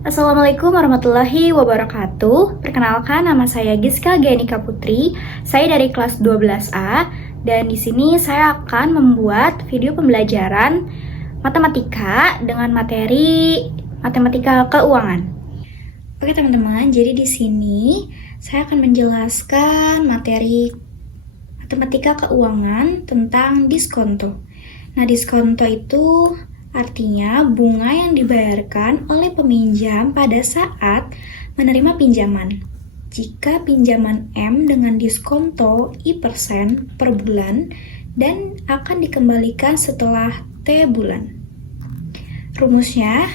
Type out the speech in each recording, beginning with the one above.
Assalamualaikum warahmatullahi wabarakatuh. Perkenalkan, nama saya Giska Gianika Putri. Saya dari kelas 12A dan di sini saya akan membuat video pembelajaran matematika dengan materi matematika keuangan. Oke teman-teman, jadi di sini saya akan menjelaskan materi matematika keuangan tentang diskonto. Nah, diskonto itu artinya bunga yang dibayarkan oleh peminjam pada saat menerima pinjaman. Jika pinjaman M dengan diskonto I% per bulan dan akan dikembalikan setelah T bulan. Rumusnya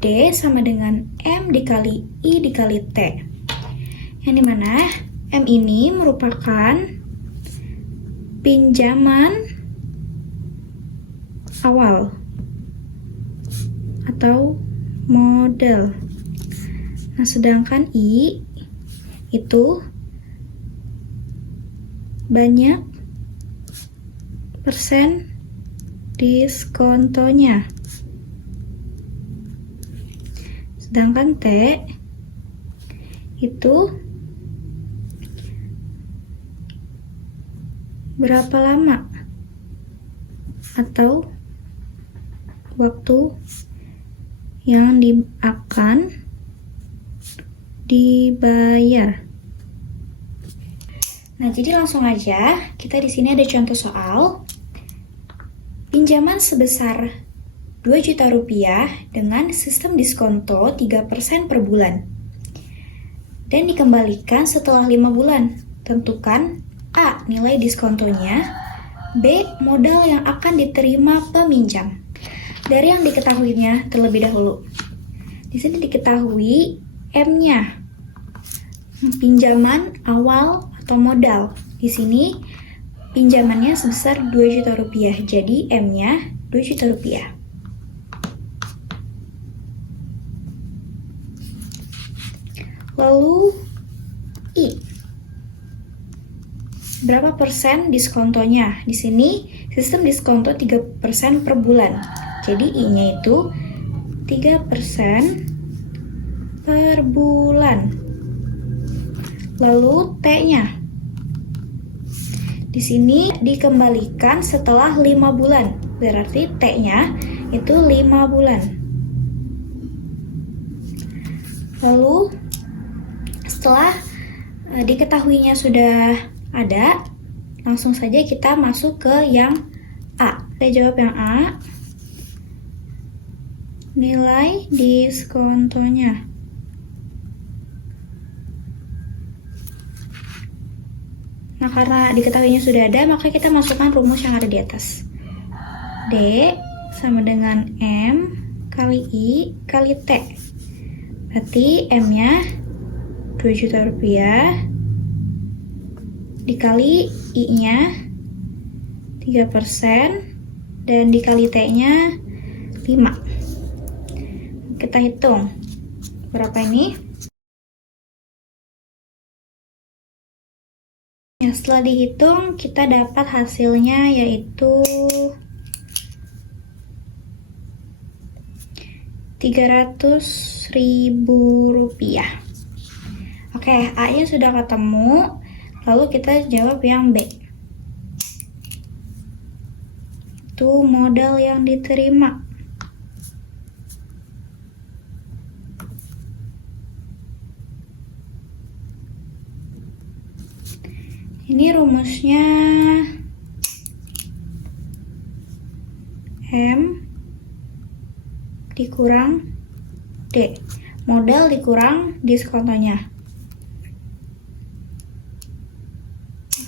D sama dengan M dikali I dikali T. Yang dimana M ini merupakan pinjaman awal atau modal. Nah, sedangkan I itu banyak persen diskontonya. Sedangkan T itu berapa lama atau waktu yang akan dibayar. Nah, jadi langsung aja kita di sini ada contoh soal pinjaman sebesar 2 juta rupiah dengan sistem diskonto 3% per bulan dan dikembalikan setelah 5 bulan. Tentukan A. Nilai diskontonya, B. Modal yang akan diterima peminjam. Dari yang diketahuinya terlebih dahulu. Di sini diketahui M-nya, pinjaman awal atau modal. Di sini pinjamannya sebesar 2 juta rupiah, jadi M-nya 2 juta rupiah. Lalu I, berapa persen diskontonya? Di sini sistem diskonto 3% per bulan. Jadi I-nya itu 3% per bulan. Lalu T-nya. Di sini dikembalikan setelah 5 bulan. Berarti T-nya itu 5 bulan. Lalu setelah diketahuinya sudah ada, langsung saja kita masuk ke yang A. Kita jawab yang A. Nilai diskontonya. Nah, karena diketahuinya sudah ada, maka kita masukkan rumus yang ada di atas. D sama dengan M kali I kali T. Berarti M-nya 2 juta rupiah dikali I-nya 3% dan dikali T-nya 5. Kita hitung berapa ini. Ya, setelah dihitung kita dapat hasilnya yaitu 300.000 rupiah. Oke, A-nya sudah ketemu. Lalu kita jawab yang B. Itu modal yang diterima. Ini rumusnya M dikurang D. Modal dikurang diskontonya.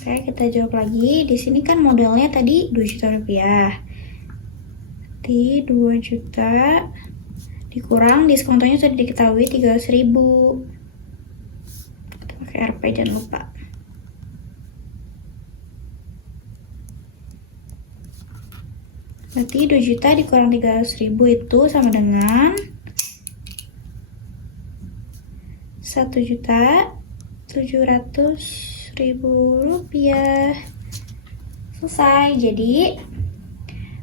Oke, kita jawab lagi. Di sini kan modalnya tadi 2 juta rupiah. Di 2 juta dikurang diskontonya sudah diketahui 300.000. Kita pakai RP, jangan lupa. Berarti 2 juta dikurang 300.000 itu sama dengan 1.700.000 rupiah. Selesai. Jadi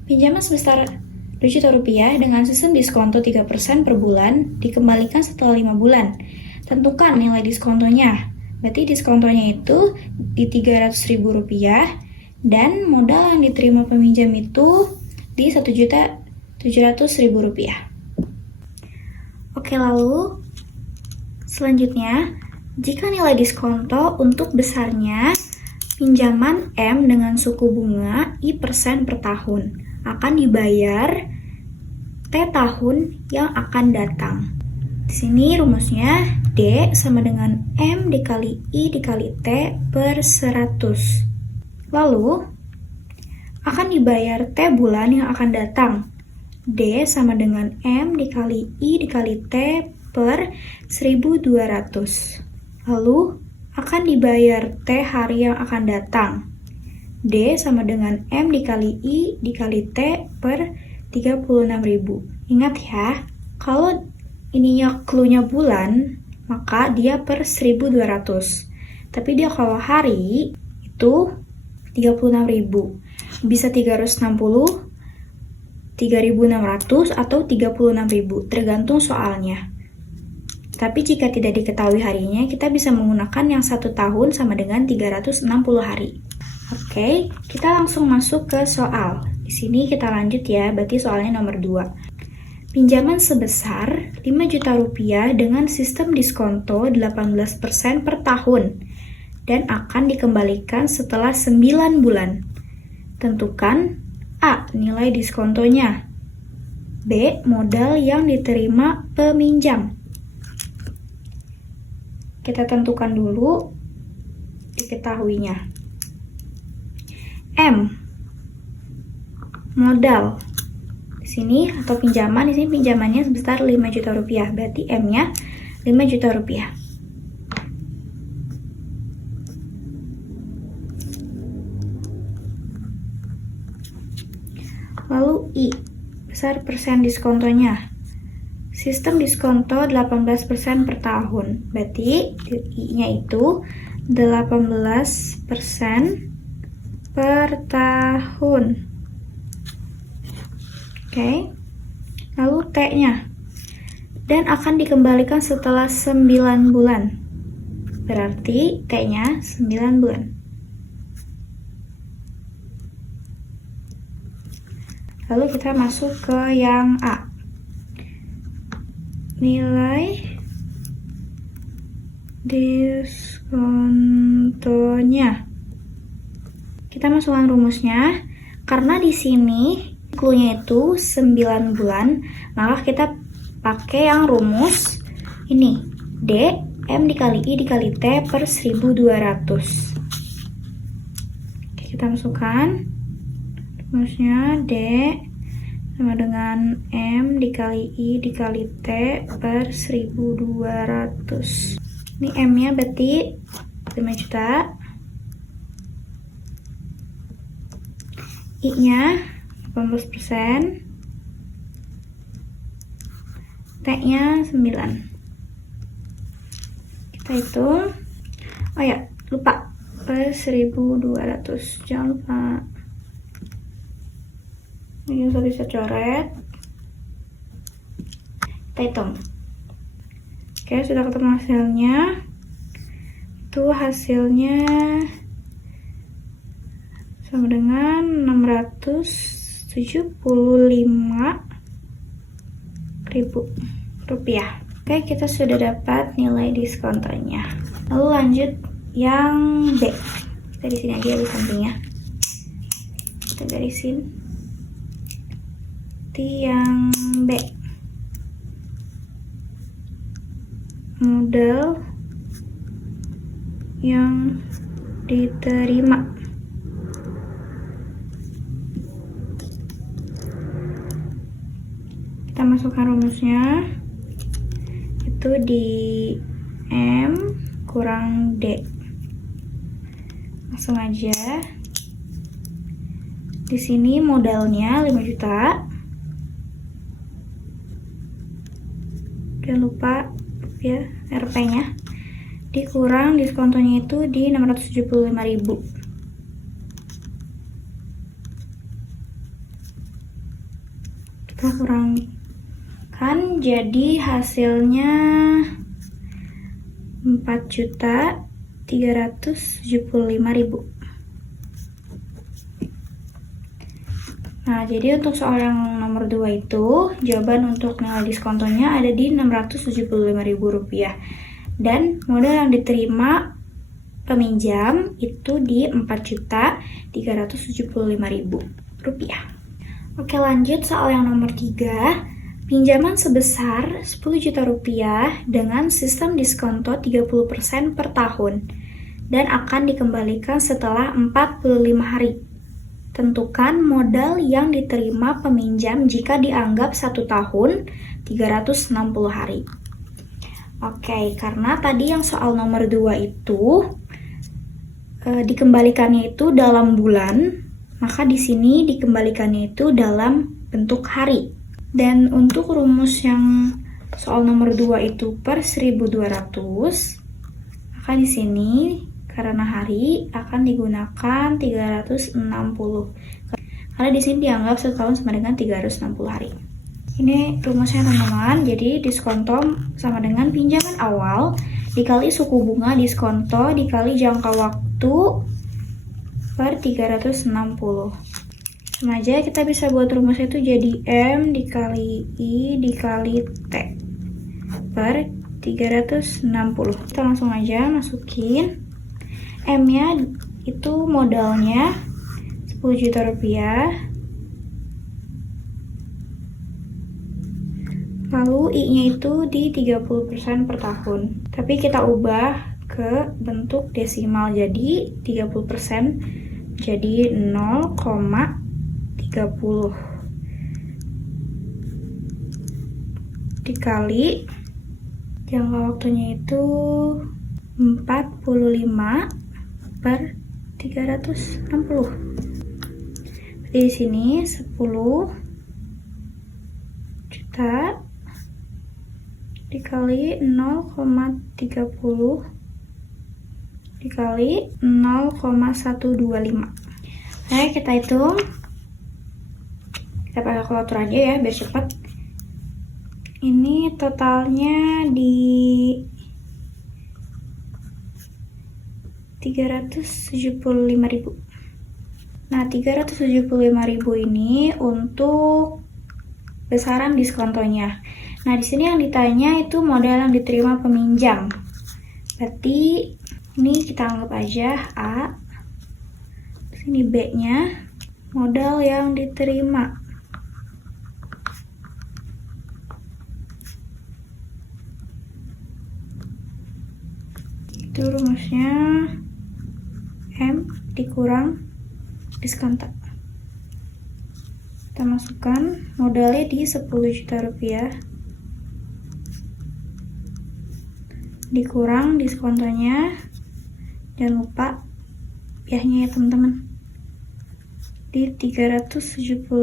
pinjaman sebesar 2 juta rupiah dengan sistem diskonto 3% per bulan dikembalikan setelah 5 bulan. Tentukan nilai diskontonya. Berarti diskontonya itu di Rp300.000 dan modal yang diterima peminjam itu di Rp1.700.000. Oke, lalu selanjutnya, jika nilai diskonto untuk besarnya pinjaman M dengan suku bunga I% per tahun akan dibayar T tahun yang akan datang. Di sini rumusnya D sama dengan M dikali I dikali T per 100. Lalu, akan dibayar T bulan yang akan datang. D sama dengan M dikali I dikali T per 1.200. Lalu, akan dibayar T hari yang akan datang. D sama dengan M dikali I dikali T per 36.000. Ingat ya, kalau ininya clue-nya bulan, maka dia per 1.200. Tapi dia kalau hari, itu 36.000. Bisa 360, 3.600, atau 36.000, tergantung soalnya. Tapi jika tidak diketahui harinya, kita bisa menggunakan yang 1 tahun sama dengan 360 hari. Oke, kita langsung masuk ke soal. Di sini kita lanjut ya, berarti soalnya nomor 2. Pinjaman sebesar 5 juta rupiah dengan sistem diskonto 18% per tahun dan akan dikembalikan setelah 9 bulan. Tentukan A. Nilai diskontonya, B. Modal yang diterima peminjam. Kita tentukan dulu diketahuinya. M. Modal. Di sini atau pinjaman, di sini pinjamannya sebesar 5 juta rupiah. Berarti M-nya 5 juta rupiah. Lalu I. Besar persen diskontonya. Sistem diskonto 18% per tahun. Berarti I-nya itu 18% per tahun. Oke. Lalu T-nya. Dan akan dikembalikan setelah 9 bulan. Berarti T-nya 9 bulan. Lalu kita masuk ke yang A. Nilai diskontonya. Kita masukkan rumusnya. Karena di sini clue-nya itu 9 bulan, maka kita pakai yang rumus ini. D M dikali I dikali T per 1.200. Oke, kita masukkan rumusnya. D sama dengan M dikali I dikali T per 1.200. Ini M-nya berarti 5 juta. I-nya 18%. T-nya 9. Kita hitung. Oh ya, lupa. Per 1.200. Jangan lupa. Ini sudah bisa coret. Kita hitung. Oke, sudah ketemu hasilnya. Itu hasilnya sama dengan 675.000 rupiah. Oke, kita sudah dapat nilai diskontonya. Lalu lanjut yang B. Kita di sini aja di sampingnya. Kita garisin. Yang B. Modal yang diterima. Kita masukkan rumusnya. Itu di M kurang D. Langsung aja. Di sini modalnya 5 juta. Jangan lupa ya RP-nya. Dikurang diskontonya itu di 675.000. kita kurangkan jadi hasilnya 4.375.000. Nah, jadi untuk soal yang nomor 2 itu, jawaban untuk nilai diskontonya ada di Rp675.000. Dan modal yang diterima peminjam itu di Rp4.375.000. Oke, lanjut soal yang nomor 3. Pinjaman sebesar Rp10 juta dengan sistem diskonto 30% per tahun dan akan dikembalikan setelah 45 hari. Tentukan modal yang diterima peminjam jika dianggap 1 tahun 360 hari. Oke, karena tadi yang soal nomor 2 itu dikembalikannya itu dalam bulan, maka di sini dikembalikannya itu dalam bentuk hari. Dan untuk rumus yang soal nomor 2 itu per 1.200, maka di sini karena hari akan digunakan 360. Karena di sini dianggap 1 tahun sama dengan 360 hari. Ini rumusnya teman-teman. Jadi diskonto sama dengan pinjaman awal dikali suku bunga diskonto dikali jangka waktu per 360. Sama aja kita bisa buat rumusnya itu jadi M dikali I dikali T per 360. Kita langsung aja masukin. M-nya itu modalnya Rp10 juta. Lalu I-nya itu di 30% per tahun. Tapi kita ubah ke bentuk desimal, jadi 30% jadi 0,30 dikali jangka waktunya itu 45 per 360. Jadi di sini 10 juta dikali 0,30 dikali 0,125. Oke, kita hitung. Kita pakai kalkulator aja ya biar cepat. Ini totalnya di 375.000. Nah, 375.000 ini untuk besaran diskontonya. Nah, di sini yang ditanya itu modal yang diterima peminjam. Berarti ini kita anggap aja A. Sini B-nya modal yang diterima. Itu rumusnya M dikurang diskonto. Kita masukkan modalnya di Rp10 juta dikurang diskontonya, jangan lupa biayanya ya teman-teman, di 375.000.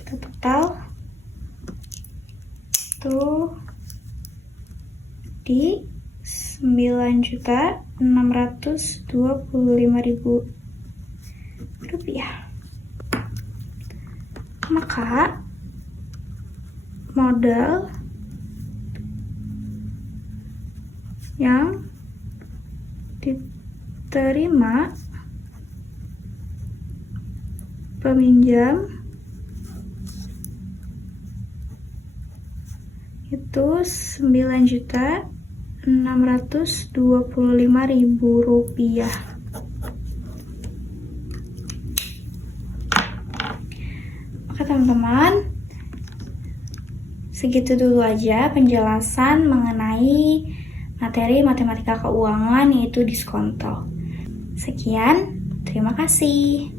Kita total tuh di Rp9.625.000. Maka modal yang diterima peminjam itu Rp9.625.000. Oke teman-teman, segitu dulu aja penjelasan mengenai materi matematika keuangan yaitu diskonto. Sekian, terima kasih.